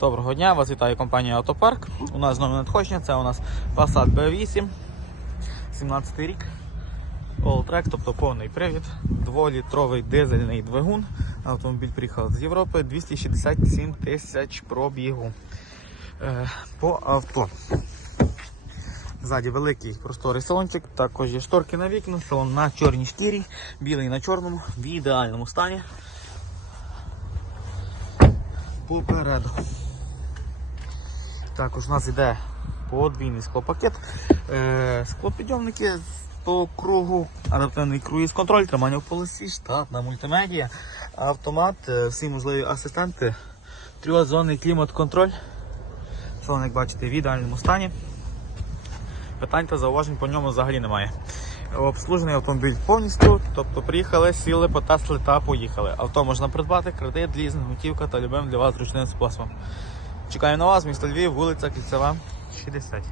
Доброго дня, вас вітає компанія Автопарк. У нас знову надходження, це у нас Passat B8, 17 рік. All-Track, тобто повний привід, 2-літровий дизельний двигун. Автомобіль приїхав з Європи, 267 тисяч пробігу е, по авто. Ззаді великий просторий салончик, також є шторки на вікна, салон на чорній шкірі, білий на чорному, в ідеальному стані. Попереду. Також у нас йде подвійний склопакет, е, склопідйомники по кругу, адаптивний круїз контроль, тримання в полосі, штатна мультимедія, автомат, е, всі можливі асистенти, трьохзонний клімат-контроль. Салон, як бачите, в ідеальному стані. Питань та зауважень по ньому взагалі немає. Обслужений автомобіль повністю, тобто приїхали, сіли, потесли та поїхали. Авто можна придбати, кредит, лізинг, готівка та любим для вас зручним способом. Чекаю на вас, місто Львів, вулиця Кільцева, 60.